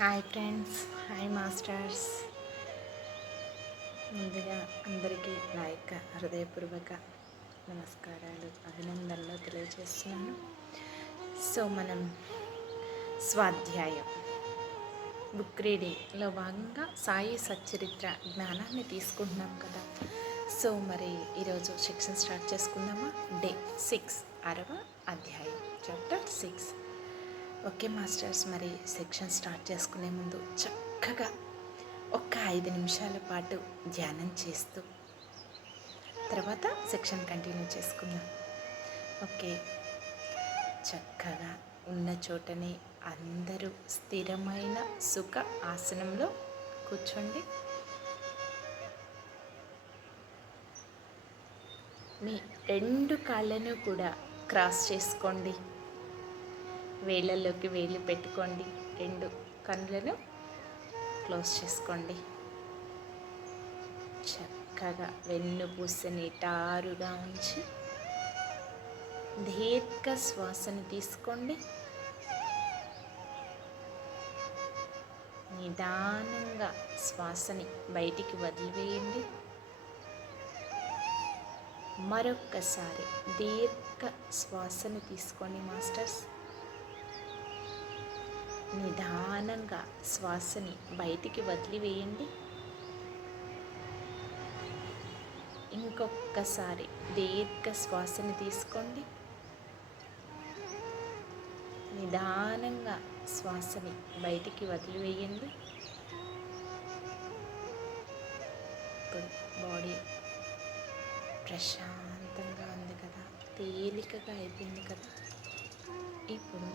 Hi friends, hi masters. ముందుగా అందరికీ నా యొక్క హృదయపూర్వక నమస్కారాలు, అభినందనలు తెలియజేస్తున్నాను. సో మనం స్వాధ్యాయం బుక్ రీడింగ్లో భాగంగా సాయి సచ్చరిత్ర జ్ఞానాన్ని తీసుకుంటున్నాం కదా. సో మరి ఈరోజు సెక్షన్ స్టార్ట్ చేసుకుందామా. డే 6, 6వ అధ్యాయం, చాప్టర్ 6. ఓకే మాస్టర్స్, మరి సెక్షన్ స్టార్ట్ చేసుకునే ముందు చక్కగా ఒక 5 నిమిషాల పాటు ధ్యానం చేస్తూ తర్వాత సెక్షన్ కంటిన్యూ చేసుకుందాం. ఓకే, చక్కగా ఉన్న చోటనే అందరూ స్థిరమైన సుఖ ఆసనంలో కూర్చోండి. మీ 2 కాళ్ళను కూడా క్రాస్ చేసుకోండి. వేళ్ళల్లోకి వేలు పెట్టుకోండి. 2 కన్నులను క్లోజ్ చేసుకోండి. చక్కగా వెన్నుపూసని టారుగా ఉంచి దీర్ఘ శ్వాసను తీసుకోండి. నిదానంగా శ్వాసని బయటికి వదిలివేయండి. మరొక్కసారి దీర్ఘ శ్వాసను తీసుకోండి మాస్టర్స్. నిదానంగా శ్వాసని బయటికి వదిలివేయండి. ఇంకొకసారి దీర్ఘ శ్వాసని తీసుకోండి. నిదానంగా శ్వాసని బయటికి వదిలివేయండి. ఇప్పుడు బాడీ ప్రశాంతంగా ఉంది కదా, తేలికగా అయిపోయింది కదా. ఇప్పుడు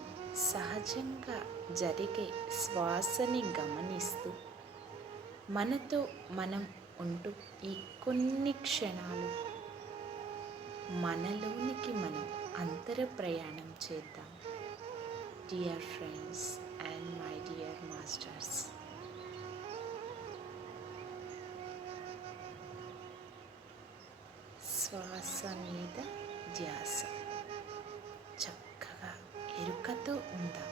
సహజంగా జరిగే శ్వాసని గమనిస్తూ మనతో మనం ఉంటూ ఈ కొన్ని క్షణాలు మనలోనికి మనం అంతర ప్రయాణం చేద్దాం. Dear friends and my dear masters, శ్వాస మీద ధ్యాస చక్కగా ఎరుకతో ఉందాం.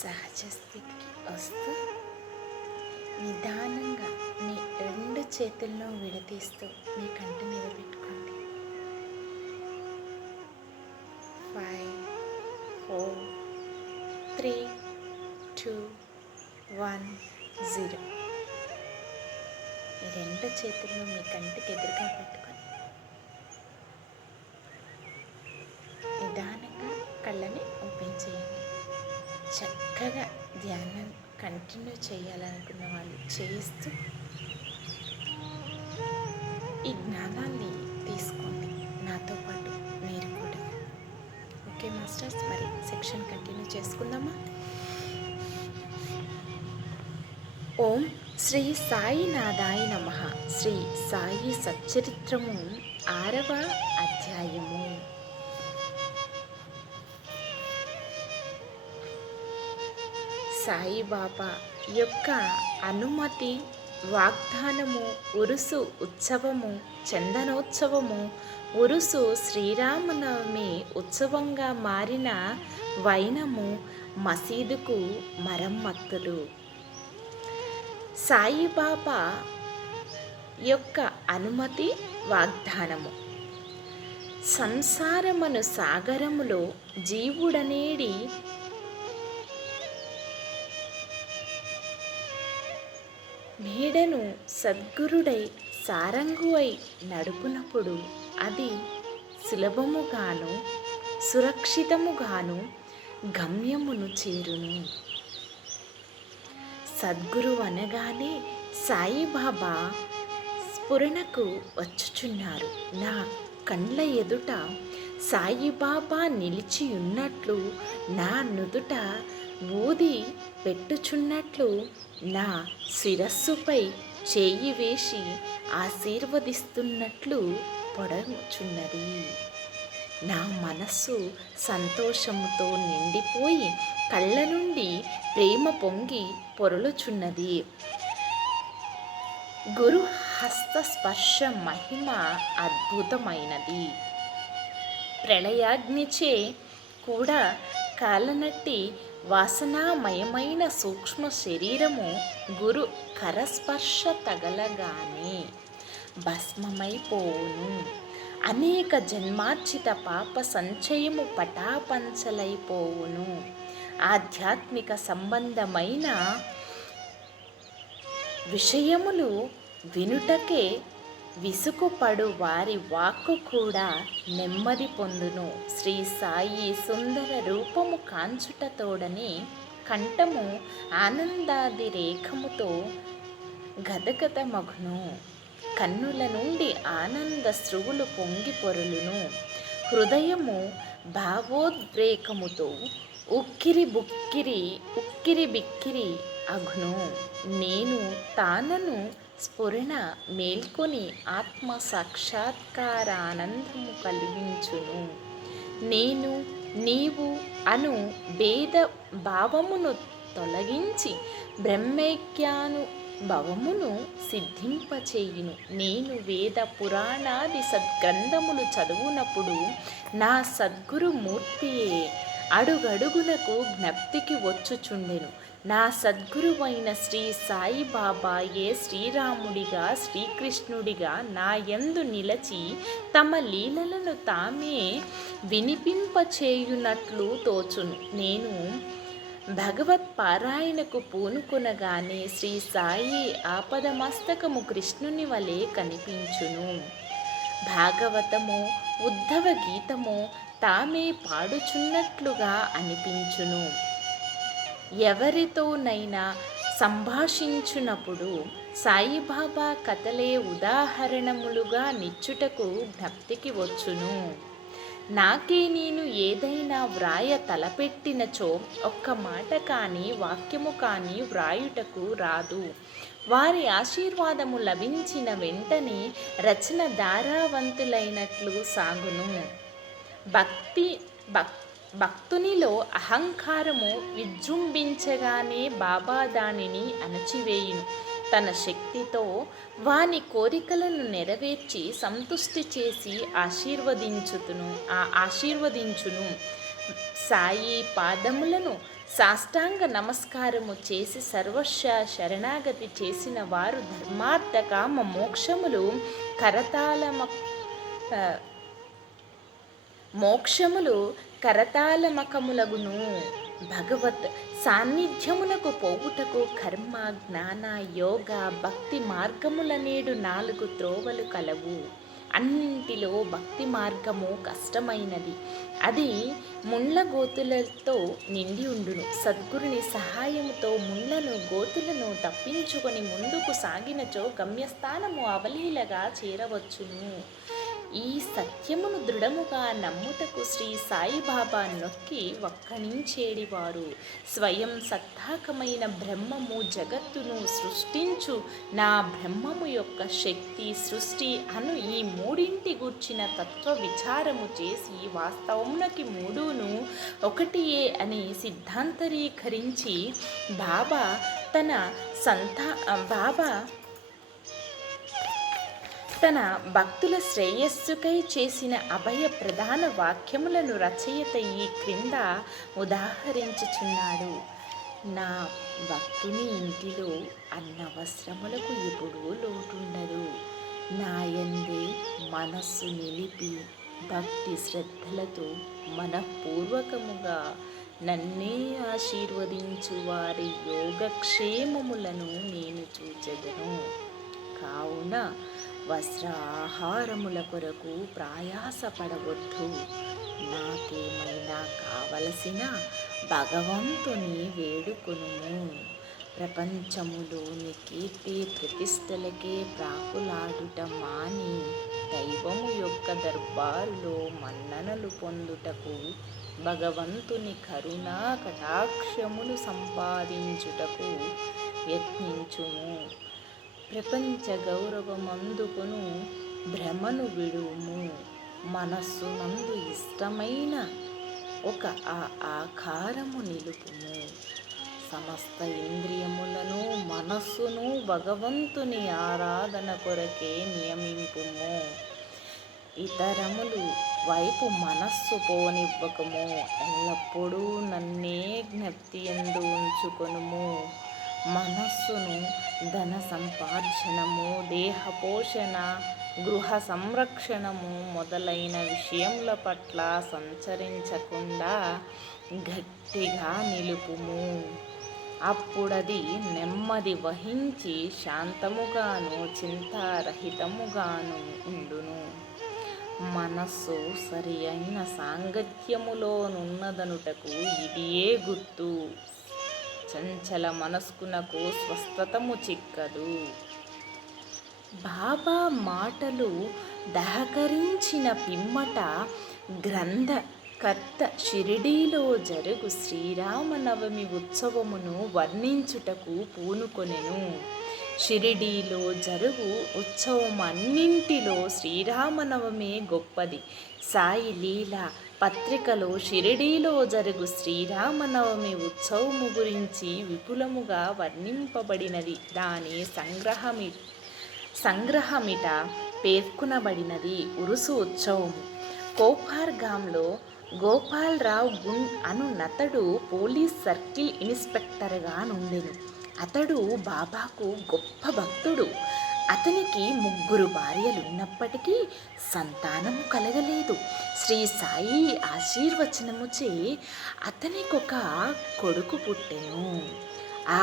సహజ స్థితికి వస్తూ నిదానంగా మీ 2 చేతులను విడదీస్తూ మీ కంటి మీద పెట్టుకోండి. 5, 4, 3, 2, 1, 0. మీ 2 చేతులను మీ కంటికి ఎదురుగా పెట్టుకొని నిదానంగా కళ్ళని ఓపెన్ చేయండి. చక్కగా ధ్యానం కంటిన్యూ చేయాలనుకున్న వాళ్ళు చేస్తూ ఈ జ్ఞానాన్ని తీసుకోండి, నాతో పాటు మీరు కూడా. ఓకే మాస్టర్స్, మరి సెక్షన్ కంటిన్యూ చేసుకుందామా? ఓం శ్రీ సాయినాథాయ నమః. శ్రీ సాయి సచ్చరిత్రము 6వ అధ్యాయము. సాయిబాబా యొక్క అనుమతి, వాగ్దానము, ఉరుసు ఉత్సవము, చందనోత్సవము, ఉరుసు శ్రీరామనవమి ఉత్సవంగా మారిన వైనము, మసీదుకు మరమ్మతులు. సాయిబాబా యొక్క అనుమతి, వాగ్దానము. సంసారమను సాగరములో జీవుడనేడి నీడను సద్గురుడై సారంగువై నడుపునప్పుడు అది సులభముగాను సురక్షితముగాను గమ్యమును చేరును. సద్గురు అనగానే సాయిబాబా స్ఫురణకు వచ్చుచున్నారు. నా కండ్ల ఎదుట సాయిబాబా నిలిచి ఉన్నట్లు, నా నుదుట ఊది పెట్టుచున్నట్లు, నా శిరస్సుపై చేయి వేసి ఆశీర్వదిస్తున్నట్లు పొడవుచున్నది. నా మనస్సు సంతోషముతో నిండిపోయి కళ్ళ నుండి ప్రేమ పొంగి పొరలుచున్నది. గురు హస్త స్పర్శ మహిమ అద్భుతమైనది. ప్రళయాగ్నిచే కూడా కాలనట్టి వాసనామయమైన సూక్ష్మ శరీరము గురు కరస్పర్శ తగలగానే భస్మమైపోవును. అనేక జన్మార్జిత పాప సంచయము పటాపంచలైపోవును. ఆధ్యాత్మిక సంబంధమైన విషయములు వినుటకే విసుగుపడు వారి వాక్కు కూడా నెమ్మది పొందును. శ్రీ సాయి సుందర రూపము కాంచుటతోడని కంఠము ఆనందాది రేఖముతో గదగదమగును. కన్నుల నుండి ఆనంద శ్రువులు పొంగి పొరులును. హృదయము భావోద్రేకముతో ఉక్కిరి బిక్కిరి అగును. నేను తానను స్ఫురణ మేల్కొని ఆత్మ సాక్షాత్కారానందము కలిగించును. నేను నీవు అను భేద భావమును తొలగించి బ్రహ్మైక్యాను భవమును సిద్ధింపచేయును. నేను వేద పురాణాది సద్గ్రంథములు చదువునప్పుడు నా సద్గురు మూర్తియే అడుగడుగునకు జ్ఞప్తికి వచ్చుచుండెను. నా సద్గురువైన శ్రీ సాయిబాబాయే శ్రీరాముడిగా శ్రీకృష్ణుడిగా నా యందు నిలచి తమ లీలలను తామే వినిపింపచేయునట్లు తోచును. నేను భగవత్ పారాయణకు పూనుకొనగానే శ్రీ సాయి ఆపదమస్తకము కృష్ణుని వలె కనిపించును. భాగవతము, ఉద్ధవ గీతము తామే పాడుచున్నట్లుగా అనిపించును. ఎవరితోనైనా సంభాషించునప్పుడు సాయిబాబా కథలే ఉదాహరణములుగా నిచ్చుటకు జ్ఞప్తికి వచ్చును. నాకే నేను ఏదైనా వ్రాయ తలపెట్టినచో ఒక్క మాట కానీ వాక్యము కానీ వ్రాయుటకు రాదు. వారి ఆశీర్వాదము లభించిన వెంటనే రచన ధారావంతులైనట్లు సాగును. భక్తునిలో అహంకారము విజృంభించగానే బాబా దానిని అణచివేయును. తన శక్తితో వాని కోరికలను నెరవేర్చి సంతుష్టి చేసి ఆశీర్వదించును. సాయి పాదములను సాష్టాంగ నమస్కారము చేసి సర్వస్వ శరణాగతి చేసిన వారు ధర్మార్థ కామ మోక్షములు కరతాళమ ఆ, మోక్షములు కరతాళమకములగును. భగవత్ సాన్నిధ్యమునకు పోవుటకు కర్మ జ్ఞాన యోగ భక్తి మార్గములనేడు 4 త్రోవలు కలవు. అన్నింటిలో భక్తి మార్గము కష్టమైనది. అది ముండ్ల గోతులతో నిండి ఉండును. సద్గురుని సహాయముతో ముండ్లను గోతులను తప్పించుకొని ముందుకు సాగినచో గమ్యస్థానము అవలీలగా చేరవచ్చును. ఈ సత్యమును దృఢముగా నమ్ముటకు శ్రీ సాయిబాబా నొక్కి వక్కణించేడివారు. స్వయం సత్తాకమైన బ్రహ్మము జగత్తును సృష్టించు నా బ్రహ్మము యొక్క శక్తి సృష్టి అను ఈ మూడింటి గూర్చిన తత్వ విచారము చేసి వాస్తవమునకి మూడును ఒకటియే అని సిద్ధాంతరీకరించి బాబా తన భక్తుల శ్రేయస్సుకై చేసిన అభయ ప్రధాన వాక్యములను రచయిత ఈ క్రింద ఉదాహరించుచున్నాడు. నా భక్తుని ఇంటిలో అన్నవస్త్రములకు ఎప్పుడూ లోటుండదు. నాయందే మనస్సు నిలిపి భక్తి శ్రద్ధలతో మనఃపూర్వకముగా నన్నే ఆశీర్వదించు వారి యోగక్షేమములను నేను చూచెదను. కావున వస్త్ర ఆహారముల కొరకు ప్రయాసపడవద్దు. నాకేమైనా కావలసిన భగవంతుని వేడుకొనుము. ప్రపంచములోని కీర్తి ప్రతిష్టలకే ప్రాకులాడుట మాని దైవము యొక్క దర్బారులో మన్ననలు పొందుటకు భగవంతుని కరుణా కటాక్షములు సంపాదించుటకు యత్నించుము. ప్రపంచ గౌరవమందుకును భ్రమను విడుము. మనస్సునందు ఇష్టమైన ఒక ఆకారము నిలుపుము. సమస్త ఇంద్రియములను మనస్సును భగవంతుని ఆరాధన కొరకే నియమింపుము. ఇతరములు వైపు మనస్సు పోనివ్వకము. ఎల్లప్పుడూ నన్నే జ్ఞప్తి యందు ఉంచుకొనుము. మనస్సును ధన సంపార్జనము దేహ పోషణ గృహ సంరక్షణము మొదలైన విషయముల పట్ల సంచరించకుండా గట్టిగా నిలుపుము. అప్పుడది నెమ్మది వహించి శాంతముగాను చింతారహితముగాను ఉండును. మనస్సు సరి అయిన సాంగత్యములోనున్నదనుటకు ఇదియే గుర్తు. చంచల మనస్కునకు స్వస్థతము చిక్కదు. బాబా మాటలు దహకరించిన పిమ్మట గ్రంథకర్త షిరిడీలో జరుగు శ్రీరామనవమి ఉత్సవమును వర్ణించుటకు పూనుకొనెను. షిరిడీలో జరుగు ఉత్సవం అన్నింటిలో శ్రీరామనవమే గొప్పది. సాయి లీల పత్రికలో షిరిడీలో జరుగు శ్రీరామనవమి ఉత్సవము గురించి విపులముగా వర్ణింపబడినది. దాని సంగ్రహమిట పేర్కొనబడినది. ఉరుసు ఉత్సవము కోపార్గాంలో గోపాలరావు గుండ్ అను నతడు పోలీస్ సర్కిల్ ఇన్స్పెక్టర్గా నుండెను. అతడు బాబాకు గొప్ప భక్తుడు. అతనికి 3 భార్యలున్నప్పటికీ సంతానము కలగలేదు. శ్రీ సాయి ఆశీర్వచనముచే అతనికొక కొడుకు పుట్టెను. ఆ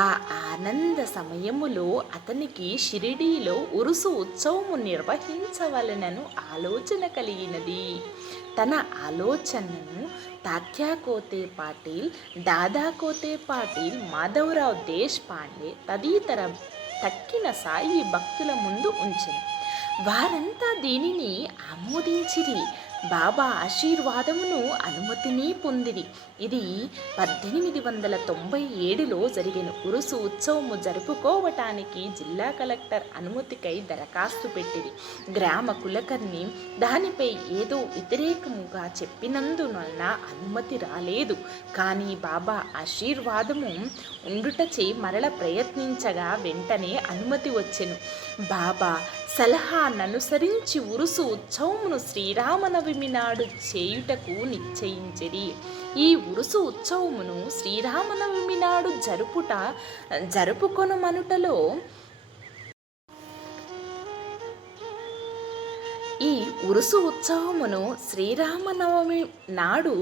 ఆనంద సమయములో అతనికి షిరిడీలో ఉరుసు ఉత్సవము నిర్వహించవలనను ఆలోచన కలిగినది. తన ఆలోచనను తాత్యా కోతే పాటిల్, దాదా కోతే పాటిల్, మాధవరావు దేశపాండే తదితర తక్కిన సాయి భక్తుల ముందు ఉంచెను. వారంతా దీనిని ఆమోదించిరి. బాబా ఆశీర్వాదమును అనుమతిని పొందిరి. ఇది 1897లో జరిగిన ఉరుసు ఉత్సవము జరుపుకోవటానికి జిల్లా కలెక్టర్ అనుమతికై దరఖాస్తు పెట్టింది. గ్రామ కులకర్ణి దానిపై ఏదో వ్యతిరేకముగా చెప్పినందువలన అనుమతి రాలేదు. కానీ బాబా ఆశీర్వాదము ఉండుటచే మరల ప్రయత్నించగా వెంటనే అనుమతి వచ్చెను. బాబా సలహాననుసరించి ఉరుసు ఉత్సవమును శ్రీరామనవమి నాడు చేయుటకు నిశ్చయించిరి. ఈ ఉరుసు ఉత్సవమును శ్రీరామనవమి నాడు జరుపుకొనమనుటలో ఈ ఉరుసు ఉత్సవమును శ్రీరామనవమి నాడు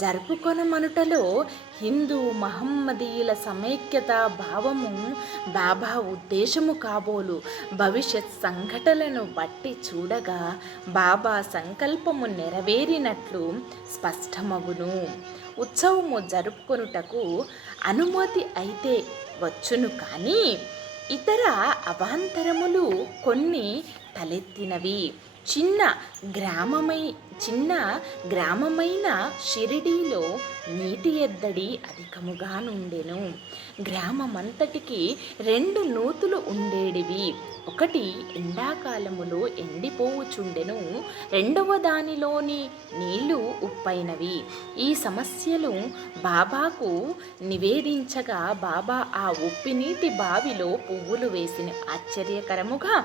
జరుపుకొనమనుటలో హిందూ మహమ్మదీయుల సమైక్యత భావము బాబా ఉద్దేశము కాబోలు. భవిష్యత్ సంఘటనలను బట్టి చూడగా బాబా సంకల్పము నెరవేరినట్లు స్పష్టమగును. ఉత్సవము జరుపుకొనుటకు అనుమతి అయితే వచ్చును, కానీ ఇతర అవాంతరములు కొన్ని తలెత్తినవి. చిన్న గ్రామమైన షిరిడీలో నీటి ఎద్దడి అధికముగా నుండెను. గ్రామమంతటికి 2 నూతులు ఉండేటివి. ఒకటి ఎండాకాలములో ఎండిపోవుచుండెను, రెండవ దానిలోని నీళ్లు ఉప్పైనవి. ఈ సమస్యలు బాబాకు నివేదించగా బాబా ఆ ఉప్పినీటి బావిలో పువ్వులు వేసిన. ఆశ్చర్యకరముగా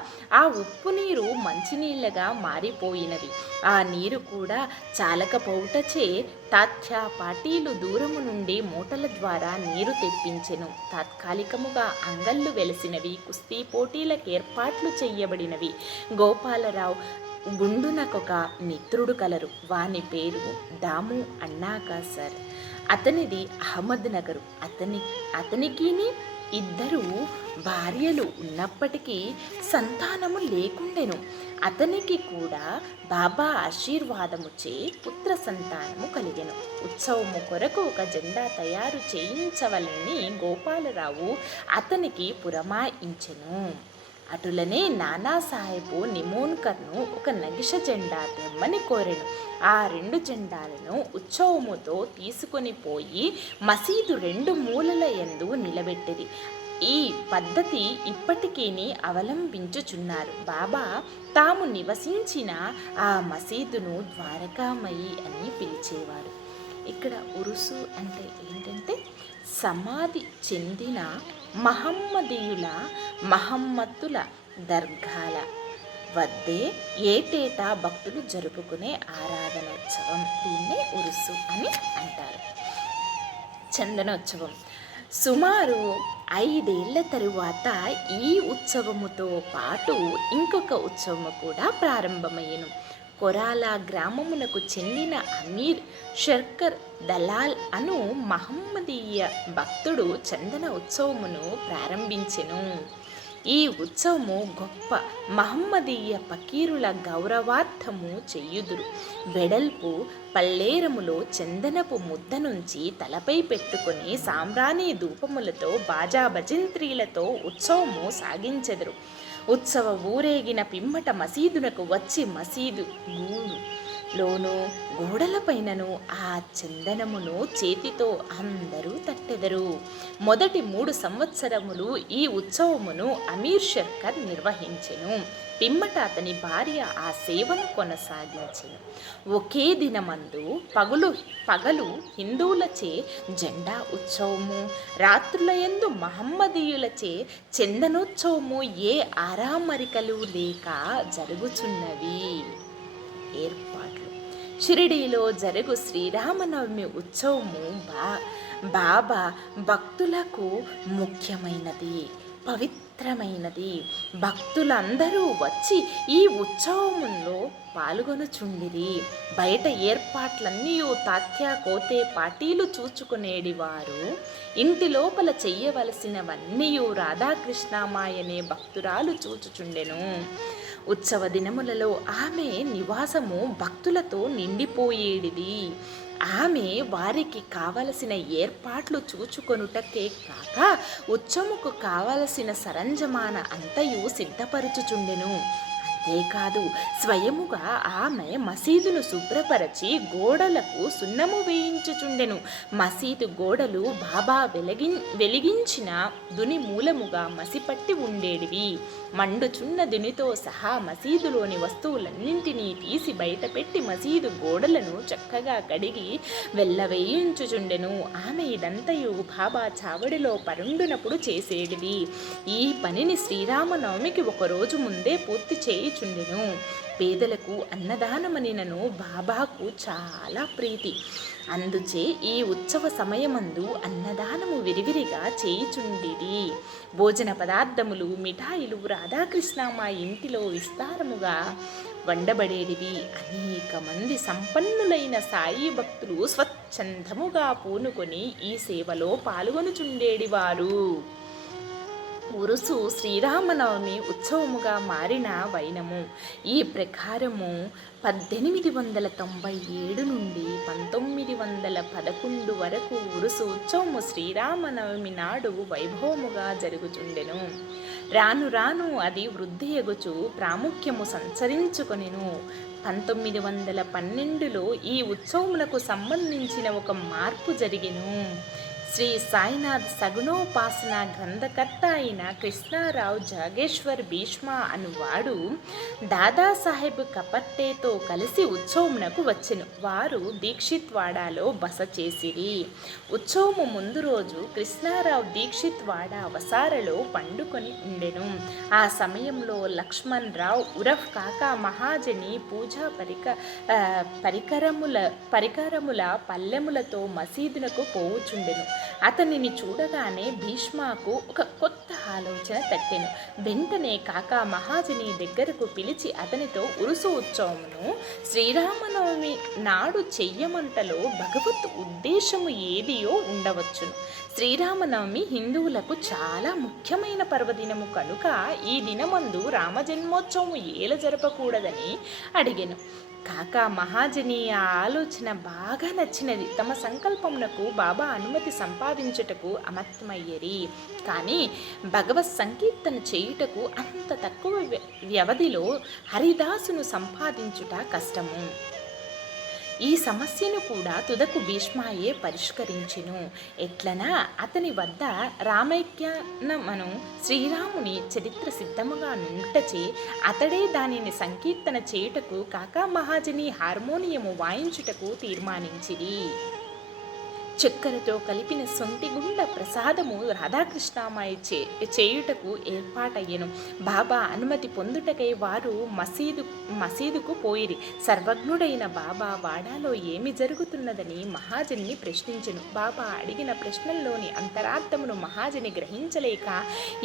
ఆ ఉప్పు నీరు మంచినీళ్ళగా మారిపోయినవి. ఆ నీరు కూడా చాలకపోవుటచే తాత్యా పాటీలు దూరము నుండి మూటల ద్వారా నీరు తెప్పించెను. తాత్కాలికముగా అంగళ్ళు వెలసినవి. కుస్తీ పోటీలకు ఏర్పాట్లు చెయ్యబడినవి. గోపాలరావు గుండునకొక మిత్రుడు కలరు. వాని పేరు దాము అన్నాకా సార్. అతనిది అహ్మద్ నగరు. అతనికిని 2 భార్యలు ఉన్నప్పటికీ సంతానము లేకుండెను. అతనికి కూడా బాబా ఆశీర్వాదముచే పుత్ర సంతానము కలిగెను. ఉత్సవము కొరకు ఒక జెండా తయారు చేయించవలని గోపాలరావు అతనికి పురమాయించెను. అటులనే నానాసాహెబు నిమోన్కర్ను ఒక నగిష జెండా తెమ్మని కోరెను. ఆ 2 జెండాలను ఉత్సవముతో తీసుకొని పోయి మసీదు 2 మూలల యందు నిలబెట్టిరి. ఈ పద్ధతి ఇప్పటికీ అవలంబించుచున్నారు. బాబా తాము నివసించిన ఆ మసీదును ద్వారకామయి అని పిలిచేవారు. ఇక్కడ ఉరుసు అంటే ఏంటంటే సమాధి చెందిన మహమ్మతుల దర్గాల వద్దే ఏటేటా భక్తులు జరుపుకునే ఆరాధనోత్సవం. దీన్నే ఉరుసు అని అంటారు. చందనోత్సవం సుమారు 5 ఏళ్ల తరువాత ఈ ఉత్సవముతో పాటు ఇంకొక ఉత్సవము కూడా ప్రారంభమయ్యను. కొరాల గ్రామమునకు చెందిన అమీర్ షర్కర్ దలాల్ అను మహమ్మదీయ భక్తుడు చందన ఉత్సవమును ప్రారంభించెను. ఈ ఉత్సవము గొప్ప మహమ్మదీయ ఫకీరుల గౌరవార్థము చెయ్యుదురు. వెడల్పు పల్లేరములో చందనపు ముద్ద నుంచి తలపై పెట్టుకుని సాంబ్రాణి ధూపములతో బాజా భజంత్రీలతో ఉత్సవము సాగించెదరు. ఉత్సవ ఊరేగిన పిమ్మట మసీదునకు వచ్చి మసీదు లోను గోడలపైనను ఆ చందనమును చేతితో అందరూ తట్టెదరు. మొదటి 3 సంవత్సరములు ఈ ఉత్సవమును అమీర్ షర్కర్ నిర్వహించెను. పిమ్మట అతని భార్య ఆ సేవను కొనసాగించెను. ఒకే దినమందు పగలు హిందువులచే జెండా ఉత్సవము, రాత్రులయందు మహమ్మదీయులచే చందనోత్సవము ఏ ఆరామరికలు లేక జరుగుచున్నవి. ఏర్పాట్లు షిరిడీలో జరుగు శ్రీరామనవమి ఉత్సవము బాబా భక్తులకు ముఖ్యమైనది, పవిత్రమైనది. భక్తులందరూ వచ్చి ఈ ఉత్సవములో పాల్గొనుచుండిరి. బయట ఏర్పాట్లన్నీ తాత్యా కోతే పాటీలు చూచుకునేడివారు. ఇంటి లోపల చెయ్యవలసినవన్నీ రాధాకృష్ణమాయనే భక్తురాలు చూచుచుండెను. ఉత్సవ దినములలో ఆమె నివాసము భక్తులతో నిండిపోయేడిది. ఆమె వారికి కావలసిన ఏర్పాట్లు చూచుకొనుటకే కాక ఉత్సవముకు కావలసిన సరంజమాన అంతయు సిద్ధపరచుచుండెను. అంతేకాదు స్వయముగా ఆమె మసీదును శుభ్రపరచి గోడలకు సున్నము వేయించుచుండెను. మసీదు గోడలు బాబా వెలిగించిన దుని మూలముగా మసిపట్టి ఉండేటివి. మండుచున్న దునితో సహా మసీదులోని వస్తువులన్నింటినీ తీసి బయటపెట్టి మసీదు గోడలను చక్కగా కడిగి వెళ్ళవేయించుచుండెను. ఆమె ఇదంతయు బాబా చావడిలో పరుండునప్పుడు చేసేటిది. ఈ పనిని శ్రీరామనవమికి ఒకరోజు ముందే పూర్తి చేయుచుండెను. పేదలకు అన్నదానమనినను బాబాకు చాలా ప్రీతి. అందుచే ఈ ఉత్సవ సమయమందు అన్నదానము విరివిరిగా చేయుచుండిది. భోజన పదార్థములు మిఠాయిలు రాధాకృష్ణ మా ఇంటిలో విస్తారముగా వండబడేటివి. అనేక మంది సంపన్నులైన సాయి భక్తులు స్వచ్ఛందముగా పూనుకొని ఈ సేవలో పాల్గొనుచుండేడివారు. ఉరుసు శ్రీరామనవమి ఉత్సవముగా మారిన వైనము. ఈ ప్రకారము 1897 నుండి 1911 వరకు ఉరుసు ఉత్సవము శ్రీరామనవమి నాడు వైభవముగా జరుగుచుండెను. రాను రాను అది వృద్ధి ఎగుచు ప్రాముఖ్యము సంచరించుకొనెను. 1912లో ఈ ఉత్సవములకు సంబంధించిన ఒక మార్పు జరిగెను. శ్రీ సాయినాథ్ సగుణోపాసన గ్రంథకర్త అయిన కృష్ణారావు జాగేశ్వర్ భీష్మ అనువాడు దాదాసాహెబ్ కపట్టేతో కలిసి ఉత్సవమునకు వచ్చెను. వారు దీక్షిత్వాడాలో బస చేసిరి. ఉత్సవము ముందు రోజు కృష్ణారావు దీక్షిత్వాడ వసారలో పండుకొని ఉండెను. ఆ సమయంలో లక్ష్మణ్ రావు ఉరఫ్ కాకా మహాజని పూజా పరికరముల పల్లెములతో మసీదునకు పోవుచుండెను. అతనిని చూడగానే భీష్మకు ఒక కొత్త ఆలోచన తట్టెను. వెంటనే కాకా మహాజని దగ్గరకు పిలిచి అతనితో ఉరుసు ఉత్సవమును శ్రీరామనవమి నాడు చెయ్యమంటలో భగవత్ ఉద్దేశము ఏదియో ఉండవచ్చును. శ్రీరామనవమి హిందువులకు చాలా ముఖ్యమైన పర్వదినము కనుక ఈ దినమందు రామజన్మోత్సవము ఏల జరపకూడదని అడిగెను. కాకా మహాజని ఆ ఆలోచన బాగా నచ్చినది. తమ సంకల్పమునకు బాబా అనుమతి సంపాదించుటకు అమత్తమయ్యేది. కానీ భగవత్ సంకీర్తన చేయుటకు అంత తక్కువ వ్యవధిలో హరిదాసును సంపాదించుట కష్టము. ఈ సమస్యను కూడా తుదకు భీష్మాయే పరిష్కరించెను. ఎట్లనా అతని వద్ద రామైక్యనమను శ్రీరాముని చరిత్ర సిద్ధముగా నుంటచే అతడే దానిని సంకీర్తన చేయుటకు కాకా మహాజని హార్మోనియము వాయించుటకు తీర్మానించిరి. చక్కెరతో కలిపిన సొంటిగుండ ప్రసాదము రాధాకృష్ణమాయి చేయుటకు ఏర్పాటయ్యను. బాబా అనుమతి పొందుటకై వారు మసీదుకు పోయిరి. సర్వజ్ఞుడైన బాబా వాడాలో ఏమి జరుగుతున్నదని మహాజన్ని ప్రశ్నించెను. బాబా అడిగిన ప్రశ్నల్లోని అంతరార్థమును మహాజని గ్రహించలేక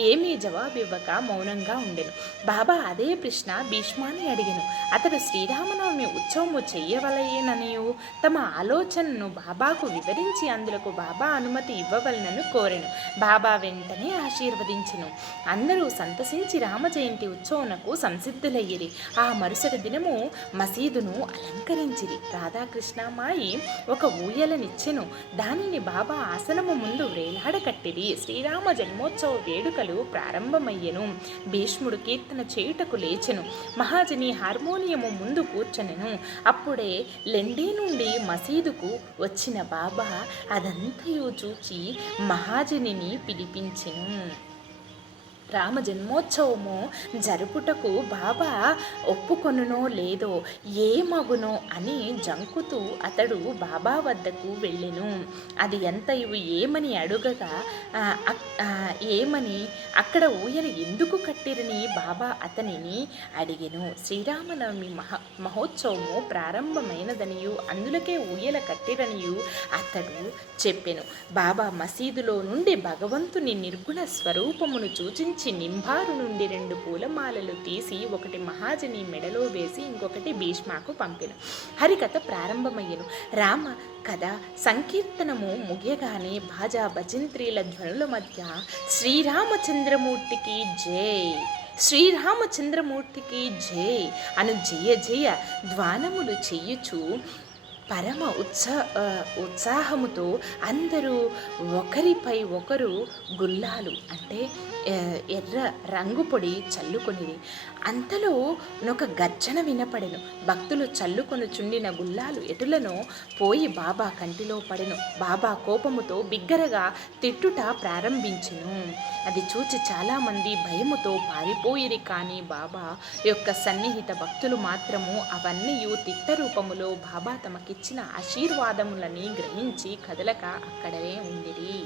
ఏమీ జవాబివ్వక మౌనంగా ఉండెను. బాబా అదే ప్రశ్న భీష్మాని అడిగెను. అతడు శ్రీరామనవమి ఉత్సవము చెయ్యవలయననియు తమ ఆలోచనను బాబాకు వివరించి అందులకు బాబా అనుమతి ఇవ్వవలనను కోరెను. బాబా వెంటనే ఆశీర్వదించెను. అందరూ సంతసించి రామ జయంతి ఉత్సవమునకు సంసిద్ధులయ్యిరి. ఆ మరుసటి దినము మసీదును అలంకరించిరి. రాధాకృష్ణమాయి ఒక ఊయలనిచ్చెను. దానిని బాబా ఆసనము ముందు వేలాడకట్టిరి. శ్రీరామ జన్మోత్సవ వేడుకలు ప్రారంభమయ్యెను. భీష్ముడు కీర్తన చేయుటకు లేచెను. మహాజని హార్మోనియము ముందు కూర్చొనెను. అప్పుడే లెండి నుండి మసీదుకు వచ్చిన బాబా అదంతయు చూచి మహాజనిని పిలిపించెను. రామ జన్మోత్సవము జరుపుటకు బాబా ఒప్పుకొనునో లేదో ఏమగునో అని జంకుతూ అతడు బాబా వద్దకు వెళ్ళెను. అది ఎంతయు ఏమని అడుగగా ఏమని అక్కడ ఊయల ఎందుకు కట్టిరని బాబా అతనిని అడిగెను. శ్రీరామనవమి మహోత్సవము ప్రారంభమైనదనియు అందులకే ఊయల కట్టిరనియు అతడు చెప్పెను. బాబా మసీదులో నుండి భగవంతుని నిర్గుణ స్వరూపమును సూచించి నింబారు నుండి 2 పూలమాలలు తీసి ఒకటి మహాజని మెడలో వేసి ఇంకొకటి భీష్మకు పంపెను. హరికథ ప్రారంభమయ్యను. రామ కథ సంకీర్తనము ముగియగానే బాజా భజంత్రీల ధ్వనుల మధ్య శ్రీరామచంద్రమూర్తికి జై, శ్రీరామచంద్రమూర్తికి జై అను జయ జయ ధ్వానములు చెయ్యుచు పరమ ఉత్సాహముతో అందరూ ఒకరిపై ఒకరు గుల్లాలు అంటే ఎర్ర రంగు పొడి చల్లుకొనిది. అంతలో నొక గర్జన వినపడెను. భక్తులు చల్లుకొని చుండిన గుల్లాలు ఎటులనో పోయి బాబా కంటిలో పడెను. బాబా కోపముతో బిగ్గరగా తిట్టుట ప్రారంభించెను. అది చూచి చాలామంది భయముతో పారిపోయిరి. కానీ బాబా యొక్క సన్నిహిత భక్తులు మాత్రము అవన్నీ తిట్ట రూపములో బాబా తమకిచ్చిన ఆశీర్వాదములని గ్రహించి కదలక అక్కడనే ఉండిరి.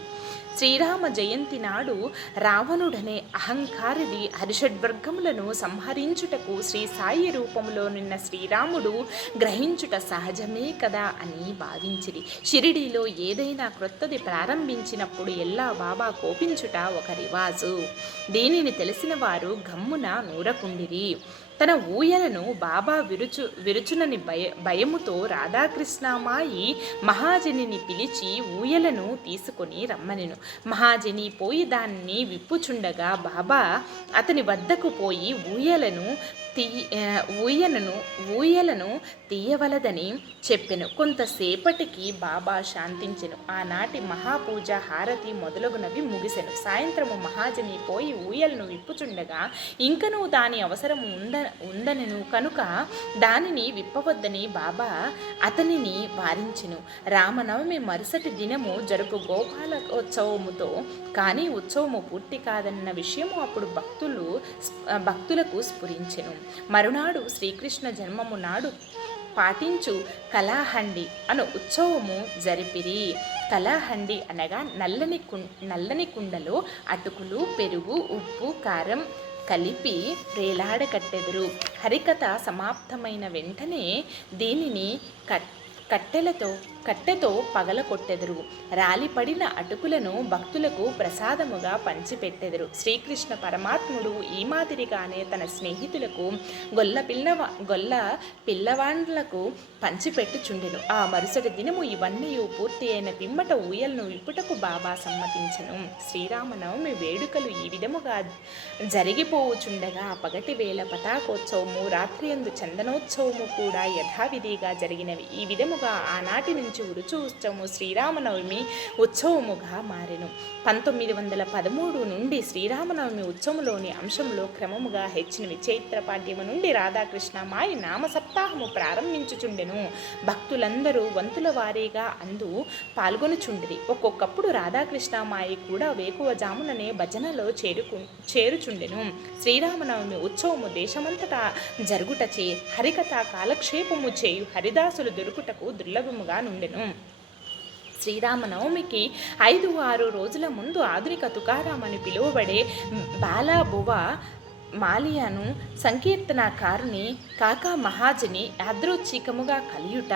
శ్రీరామ జయంతి నాడు రావణుడనే అహంకారిది హరిషడ్వర్గములను సంహరించుటకు శ్రీ సాయి రూపములో నిన్న శ్రీరాముడు గ్రహించుట సహజమే కదా అని భావించిరి. షిరిడీలో ఏదైనా క్రొత్తది ప్రారంభించినప్పుడు ఎల్లా బాబా కోపించుట ఒక రివాజు. దీనిని తెలిసిన వారు గమ్మున నూరకుండిరి. తన ఊయలను బాబా విరుచునని భయముతో రాధాకృష్ణమాయి మహాజనిని పిలిచి ఊయలను తీసుకొని రమ్మనెను. మహాజని పోయి దాన్ని విప్పుచుండగా బాబా అతని వద్దకు పోయి ఊయలను తీయవలదని చెప్పెను. కొంతసేపటికి బాబా శాంతించెను. ఆనాటి మహాపూజ హారతి మొదలగునవి ముగిసెను. సాయంత్రము మహాజని పోయి ఊయలను విప్పుచుండగా ఇంకనూ దాని అవసరం ఉందనెను కనుక దానిని విప్పవద్దని బాబా అతనిని వారించెను. రామనవమి మరుసటి దినము జరుపు గోపాలోత్సవముతో కానీ ఉత్సవము పూర్తి కాదన్న విషయము అప్పుడు భక్తులకు స్ఫురించెను. మరునాడు శ్రీకృష్ణ జన్మము నాడు పాటించు కలాహండి అను ఉత్సవము జరిపిరి. కలాహండి అనగా నల్లని కుండలో అటుకులు, పెరుగు, ఉప్పు, కారం కలిపి వేలాడకట్టెదరు. హరికథ సమాప్తమైన వెంటనే దీనిని కట్టెతో పగలకొట్టెదరు. రాలిపడిన అటుకులను భక్తులకు ప్రసాదముగా పంచిపెట్టెదరు. శ్రీకృష్ణ పరమాత్ముడు ఈ మాదిరిగానే తన స్నేహితులకు గొల్ల పిల్లవాండ్లకు పంచిపెట్టుచుండెను. ఆ మరుసటి దినము ఇవన్నీ పూర్తి అయిన పిమ్మట ఊయలను విప్పుటకు బాబా సమ్మతించెను. శ్రీరామనవమి వేడుకలు ఈ విధముగా జరిగిపోవుచుండగా పగటి వేళ పతాకోత్సవము, రాత్రియందు చందనోత్సవము కూడా యథావిధిగా జరిగినవి. ఈ విధముగా ఆనాటి నుంచి ఉరుచు ఉత్సవము శ్రీరామనవమి ఉత్సవముగా మారెను. 1913 నుండి శ్రీరామనవమి ఉత్సవంలోని అంశంలో క్రమముగా హెచ్చినవి. చైత్రపాడ్యము నుండి రాధాకృష్ణమాయి నామ సప్తాహము ప్రారంభించుచుండెను. భక్తులందరూ వంతుల వారీగా అందు పాల్గొనుచుండిరి. ఒక్కొక్కప్పుడు రాధాకృష్ణమాయి కూడా వేకువజాముననే భజనలో చేరుచుండెను. శ్రీరామనవమి ఉత్సవము దేశమంతటా జరుగుటచే హరికథ కాలక్షేపము చేయు హరిదాసులు దొరుకుటకు దుర్లభముగా నుండెను. శ్రీరామనవమికి 5-6 రోజుల ముందు ఆధునిక తుకారాం అని పిలువబడే బాలాబువ మాలియాను సంకీర్తనకారుని కాకా మహాజని యాదృచ్ఛికముగా కలియుట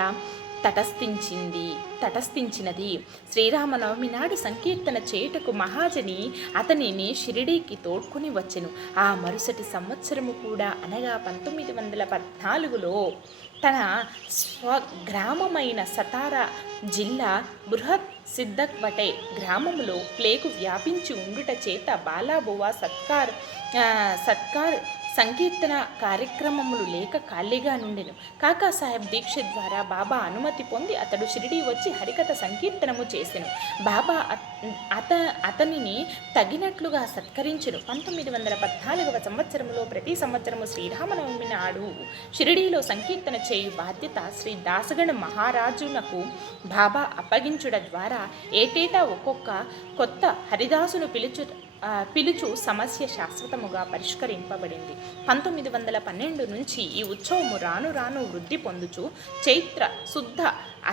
తటస్థించినది. శ్రీరామనవమి నాడు సంకీర్తన చేయుటకు మహాజని అతనిని షిరిడీకి తోడ్కొని వచ్చెను. ఆ మరుసటి సంవత్సరము కూడా అనగా 1914లో తన స్వగ్రామమైన సతారా జిల్లా బృహత్ సిద్దక్వటే గ్రామములో ప్లేగు వ్యాపించి ఉండుట చేత బాలాబువ సత్కార్ సంకీర్తన కార్యక్రమములు లేక ఖాళీగా నుండెను. కాకాసాహెబ్ దీక్షిత్ ద్వారా బాబా అనుమతి పొంది అతడు షిరిడీ వచ్చి హరికథ సంకీర్తనము చేసెను. బాబా అతనిని తగినట్లుగా సత్కరించెను. 1914వ సంవత్సరములో ప్రతి సంవత్సరము శ్రీరామనవమి నాడు షిరిడీలో సంకీర్తన చేయు బాధ్యత శ్రీ దాసగణ మహారాజునకు బాబా అప్పగించుట ద్వారా ఏటేటా ఒక్కొక్క కొత్త హరిదాసును పిలుచు సమస్య శాశ్వతముగా పరిష్కరింపబడింది. 1912 నుంచి ఈ ఉత్సవము రాను రాను వృద్ధి పొందుచు చైత్ర శుద్ధ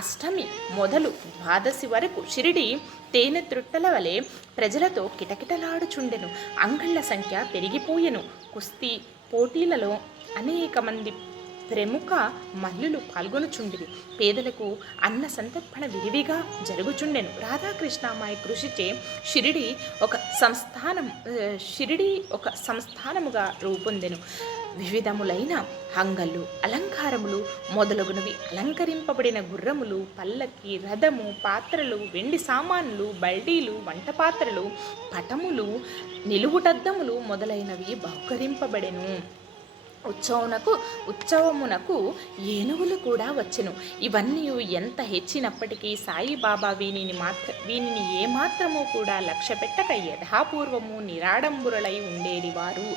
అష్టమి మొదలు ద్వాదశి వరకు షిరిడి తేనె త్రుట్టల వలె ప్రజలతో కిటకిటలాడుచుండెను. అంగళ్ళ సంఖ్య పెరిగిపోయెను. కుస్తీ పోటీలలో అనేక మంది ప్రముఖ మల్లులు పాల్గొనుచుండిరి. పేదలకు అన్న సంతర్పణ విరివిగా జరుగుచుండెను. రాధాకృష్ణమాయి కృషిచే షిరిడి ఒక సంస్థానముగా రూపొందెను. వివిధములైన హంగళ్ళు, అలంకారములు మొదలగునవి అలంకరింపబడిన గుర్రములు, పల్లకి, రథము, పాత్రలు, వెండి సామాన్లు, బల్డీలు, వంటపాత్రలు, పటములు, నిలువుటద్దములు మొదలైనవి బహుకరింపబడెను. ఉత్సవమునకు ఏనుగులు కూడా వచ్చెను. ఇవన్నీ ఎంత హెచ్చినప్పటికీ సాయిబాబా వీనిని ఏమాత్రము కూడా లక్ష్య పెట్టక యథాపూర్వము నిరాడంబురులై ఉండేవారు.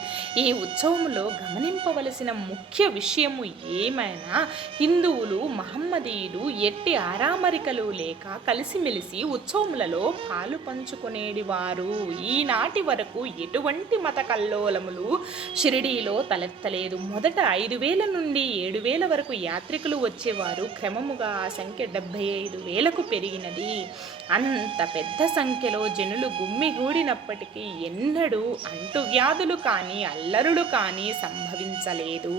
ఈ ఉత్సవములో గమనింపవలసిన ముఖ్య విషయము ఏమైనా హిందువులు మహమ్మదీయులు ఎట్టి ఆరామరికలు లేక కలిసిమెలిసి ఉత్సవములలో పాలు పంచుకునేవారు. ఈనాటి వరకు ఎటువంటి మత కల్లోలములు షిరిడీలో తలెత్తలేదు. మొదట 5,000 నుండి 7,000 వరకు యాత్రికులు వచ్చేవారు. క్రమముగా ఆ సంఖ్య 75,000కు పెరిగినది. అంత పెద్ద సంఖ్యలో జనులు గుమ్మిగూడినప్పటికీ ఎన్నడూ అంటువ్యాధులు కానీ అల్లరులు కానీ సంభవించలేదు.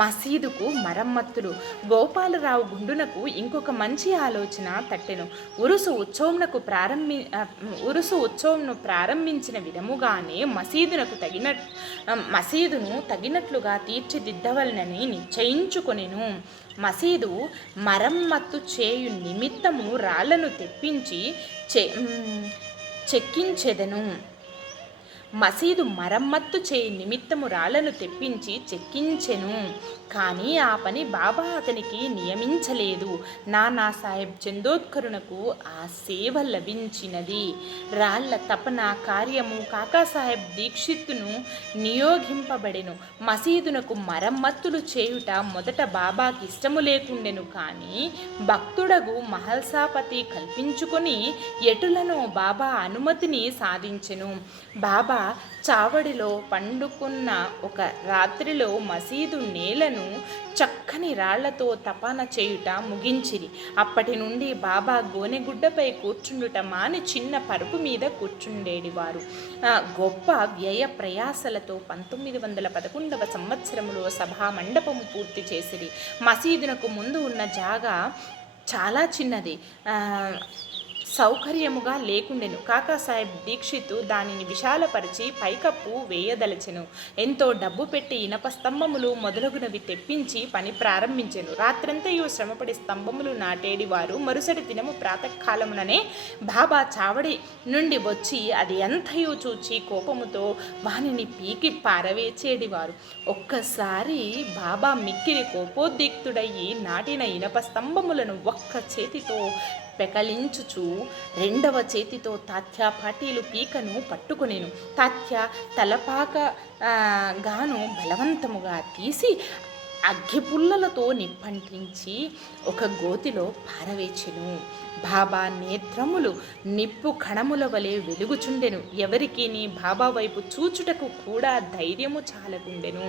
మసీదుకు మరమ్మతులు. గోపాలరావు గుండునకు ఇంకొక మంచి ఆలోచన తట్టెను. ఉరుసు ఉత్సవంను ప్రారంభించిన విధముగానే మసీదును తగినట్లుగా తీర్చిదిద్దవలనని నిశ్చయించుకొనెను. మసీదు మరమ్మత్తు చేయు నిమిత్తము రాళ్లను తెప్పించి చెక్కించెదను. మసీదు మరమ్మత్తు చేయి నిమిత్తము రాళ్లను తెప్పించి చెక్కించెను. కానీ ఆ పని బాబా అతనికి నియమించలేదు. నానాసాహెబ్ చందోద్కరునకు ఆ సేవ లభించినది. రాళ్ల తపన కార్యము కాకాసాహెబ్ దీక్షిత్తును నియోగింపబడెను. మసీదునకు మరమ్మత్తులు చేయుట మొదట బాబాకి ఇష్టము లేకుండెను. కానీ భక్తుడగు మహల్సాపతి కల్పించుకొని ఎటులను బాబా అనుమతిని సాధించెను. బాబా చావడిలో పండుకున్న ఒక రాత్రిలో మసీదు నేలను చక్కని రాళ్లతో తపాన చేయుట ముగించిరి. అప్పటి నుండి బాబా గోనెగుడ్డపై కూర్చుండుట మాని చిన్న పరుపు మీద కూర్చుండేడివారు. గొప్ప వ్యయ ప్రయాసలతో 1911వ సంవత్సరంలో సభా మండపము పూర్తి చేసిరి. మసీదునకు ముందు ఉన్న జాగా చాలా చిన్నది, సౌకర్యముగా లేకుండెను. కాకాసాహెబ్ దీక్షిత్ దానిని విశాలపరిచి పైకప్పు వేయదలచెను. ఎంతో డబ్బు పెట్టి ఇనప స్తంభములు మొదలగునవి తెప్పించి పని ప్రారంభించెను. రాత్రంతయు శ్రమపడి స్తంభములు నాటేడివారు. మరుసటి దినము ప్రాతకాలముననే బాబా చావడి నుండి వచ్చి అది ఎంతయు చూచి కోపముతో వానిని పీకి పారవేచేడివారు. ఒక్కసారి బాబా మిక్కిరి కోపోద్రిక్తుడయ్యి నాటిన ఇనప స్తంభములను ఒక్క చేతితో పెకలించుచు రెండవ చేతితో తాత్య పాటీలు పీకను పట్టుకొనెను. తాత్య తలపాక గాను బలవంతముగా తీసి అగ్గిపుల్లలతో నిప్పంటించి ఒక గోతిలో పారవేచెను. బాబా నేత్రములు నిప్పు కణముల వలె వెలుగుచుండెను. ఎవరికి బాబా వైపు చూచుటకు కూడా ధైర్యము చాలకుండెను.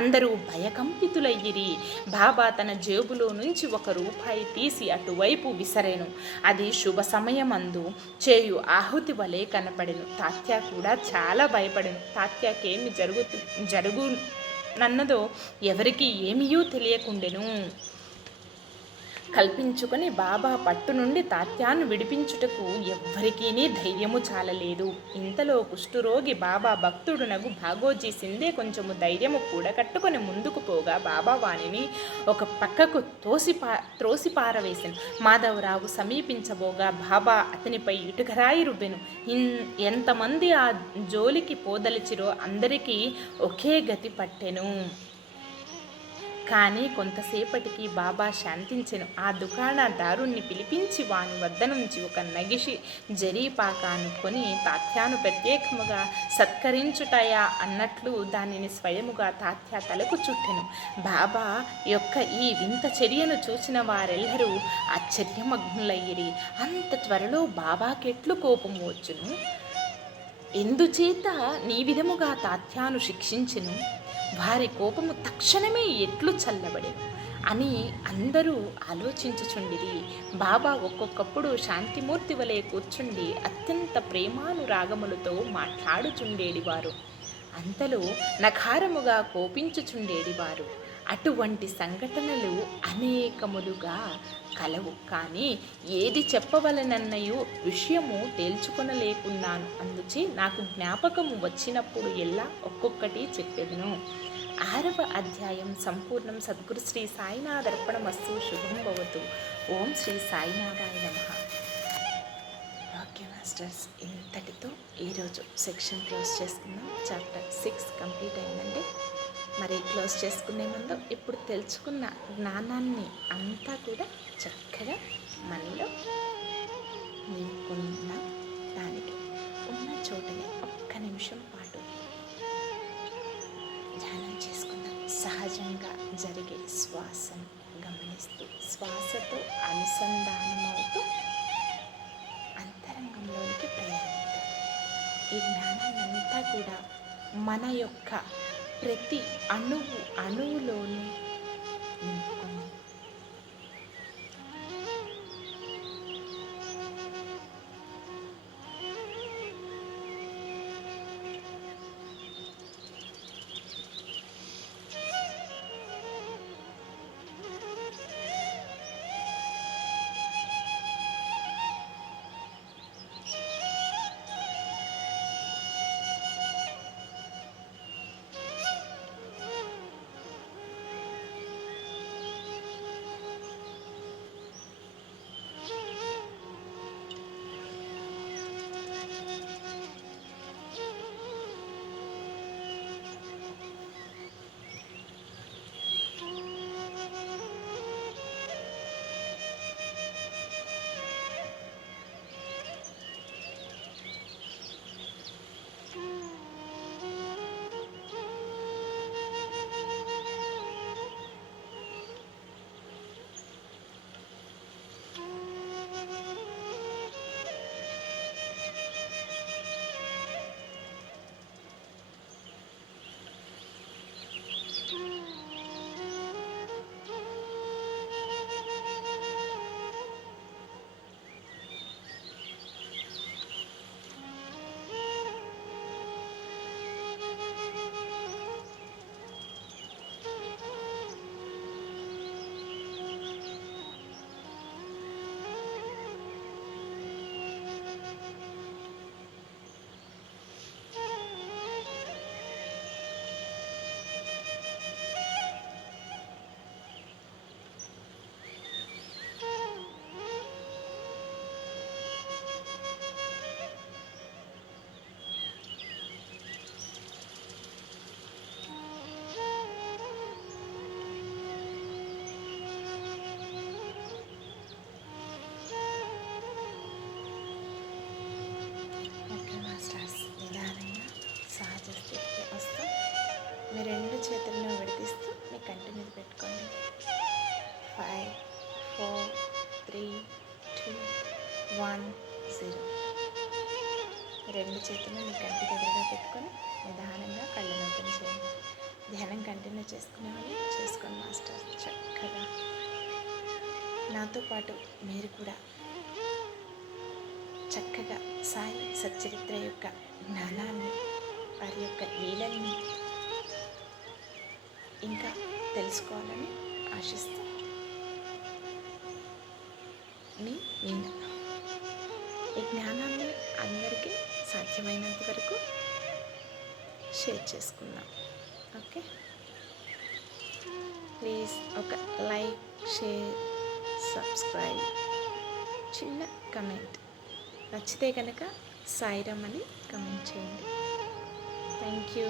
అందరూ భయకంపితులయ్యిరి. బాబా తన జేబులో నుంచి ₹1 తీసి అటువైపు విసరెను. అది శుభ సమయమందు చేయు ఆహుతి వలె కనపడెను. తాత్య కూడా చాలా భయపడెను. తాత్యకేమి జరుగునన్నదో ఎవరికి ఏమీయూ తెలియకుండెను. కల్పించుకొని బాబా పట్టు నుండి తాత్యాను విడిపించుటకు ఎవ్వరికీ ధైర్యము చాలలేదు. ఇంతలో కుష్ఠురోగి బాబా భక్తుడునగు భాగోజీ సిందే కొంచెము ధైర్యము కూడగట్టుకొని ముందుకు పోగా బాబా వానిని ఒక పక్కకు త్రోసి పారవేసెను. మాధవరావు సమీపించబోగా బాబా అతనిపై ఇటుకరాయి రుబ్బెను. ఎంతమంది ఆ జోలికి పోదలిచిరో అందరికీ ఒకే గతి పట్టెను. కానీ కొంతసేపటికి బాబా శాంతించెను. ఆ దుకాణదారుణ్ణి పిలిపించి వాని వద్ద నుంచి ఒక నగిషి జరీపాకాను కొని తాత్యాను ప్రత్యేకముగా సత్కరించుటయా అన్నట్లు దానిని స్వయముగా తాత్య తలకు చుట్టెను. బాబా యొక్క ఈ వింత చర్యను చూసిన వారెల్లరూ ఆశ్చర్యమగ్నులయ్యిరి. అంత త్వరలో బాబాకెట్లు కోపము వచ్చును? ఎందుచేత నీ విధముగా తాత్యాను శిక్షించెను? వారి కోపము తక్షణమే ఎట్లు చల్లబడెను అని అందరూ ఆలోచించుచుండిరి. బాబా ఒక్కొక్కప్పుడు శాంతిమూర్తి వలె కూర్చుండి అత్యంత ప్రేమానురాగములతో మాట్లాడుచుండేడివారు. అంతలో నఖారముగా కోపించుచుండేడివారు. అటువంటి సంఘటనలు అనేకములుగా కలవు. కానీ ఏది చెప్పవలనన్నయో విషయము తేల్చుకొనలేకున్నాను. అందుచే నాకు జ్ఞాపకము వచ్చినప్పుడు ఎలా ఒక్కొక్కటి చెప్పెదను. 6వ అధ్యాయం సంపూర్ణం. సద్గురు శ్రీ సాయినాథర్పణమస్తు. శుభం భవతు. ఓం శ్రీ సాయినాథాయ నమః. ఓకే మాస్టర్స్, ఇంతటితో ఈరోజు సెక్షన్ క్లోజ్ చేసుకుందాం. చాప్టర్ 6 కంప్లీట్ అయిందండి. మరి క్లోజ్ చేసుకునే ముందు ఇప్పుడు తెలుసుకున్న జ్ఞానాన్ని అంతా కూడా చక్కగా మనలో నింపుకున్న దానికి ఉన్న చోటనే ఒక్క నిమిషం పాటు ధ్యానం చేసుకుందాం. సహజంగా జరిగే శ్వాసను గమనిస్తూ శ్వాసతో అనుసంధానమవుతూ అంతరంగంలోనికి ప్రయాణిద్దాం. ఈ జ్ఞానాన్నంతా కూడా మన యొక్క ప్రతి అణువులోనూ నింపుకుందాం. మీ రెండు చేతులను విడదీస్తూ మీ కంటి మీద పెట్టుకోండి. 5, 4, 3, 2, 1, 0. రెండు చేతులను మీ కంటి దగ్గరగా పెట్టుకొని నిదానంగా కళ్ళను ఓపెన్ చేయండి. ధ్యానం కంటిన్యూ చేసుకునేవాళ్ళు చేసుకోండి మాస్టర్. చక్కగా నాతో పాటు మీరు కూడా చక్కగా సాయి సచ్చరిత్ర యొక్క జ్ఞానాన్ని, వారి యొక్క లీలల్ని ఇంకా తెలుసుకోవాలని ఆశిస్తూ నేను ఈ జ్ఞానాన్ని అందరికీ సాధ్యమైనంత వరకు షేర్ చేసుకుందాం. ఓకే, ప్లీజ్ ఒక లైక్, షేర్, సబ్స్క్రైబ్, చిన్న కమెంట్, నచ్చితే కనుక సాయిరామ్ అని కమెంట్ చేయండి. Thank you.